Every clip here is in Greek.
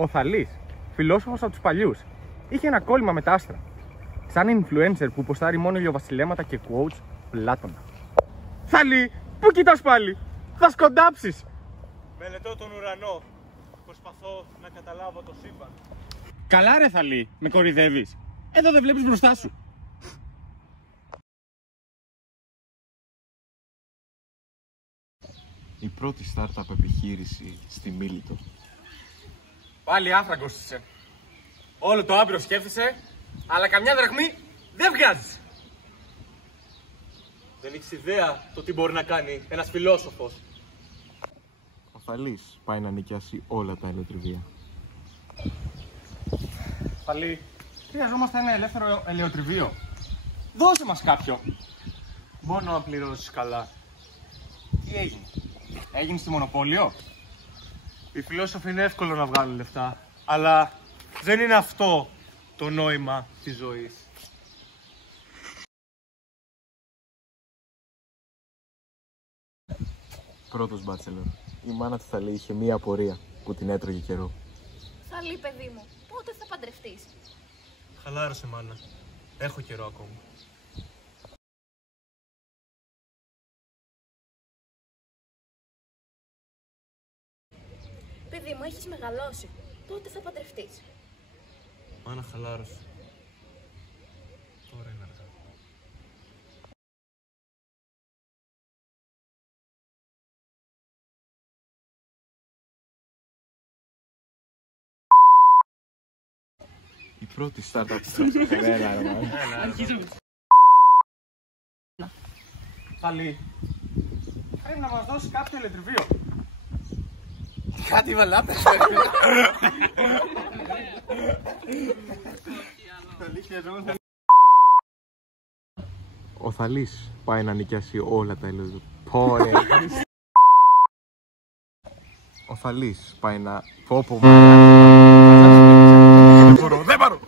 Ο Θαλής, φιλόσοφος από τους παλιούς, είχε ένα κόλλημα με τα άστρα. Σαν influencer που ποστάρει μόνο ηλιοβασιλέματα και quotes Πλάτωνα. Θαλή, πού κοιτάς πάλι, θα σκοντάψεις! Μελετώ τον ουρανό. Προσπαθώ να καταλάβω το σύμπαν. Καλά ρε Θαλή, με κορυδεύεις. Εδώ δεν βλέπεις μπροστά σου. Η πρώτη startup επιχείρηση στη Μίλητο. Πάλι άφραγκος είσαι. Όλο το άπειρο σκέφτεσαι, αλλά καμιά δραχμή δεν βγάζεις. Δεν έχεις ιδέα το τι μπορεί να κάνει ένας φιλόσοφος. Ο Θαλής πάει να νοικιάσει όλα τα ελαιοτριβία. Θαλή, χρειαζόμαστε ένα ελεύθερο ελαιοτριβείο. Δώσε μας κάποιο. Μόνο αν πληρώσεις καλά. Τι έγινε, έγινε στη μονοπόλιο? Οι φιλόσοφοι είναι εύκολο να βγάλουν λεφτά, αλλά δεν είναι αυτό το νόημα της ζωής. Πρώτος μπάτσελορ. Η μάνα του Θαλή είχε μία απορία που την έτρωγε καιρό. Θαλή, παιδί μου, πότε θα παντρευτείς? Χαλάρωσε, μάνα. Έχω καιρό ακόμα. Παιδί μου, έχεις μεγαλώσει. Πότε θα παντρευτείς? Μάνα, χαλάρωσε. Τώρα είναι αργά. Η πρώτη startup. Θαλή, πρέπει να μας δώσει κάποιο ελαιοτριβείο. Κάτι βαλάπες. Ο Θαλής πάει να νοικιάσει όλα τα ελαιοτριβία. Ο Θαλής πάει να... Δεν πάρω!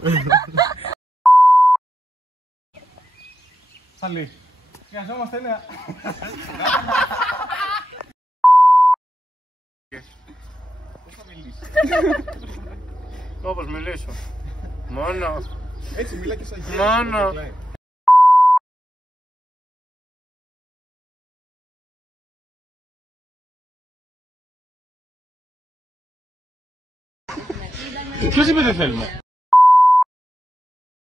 Θαλή, χρειαζόμαστε ένα... Πώς θα μιλήσεις? Όπως μιλήσω. Μόνο. Έτσι μιλά και σαν Μόνο. Ποιος είπε δεν θέλουμε?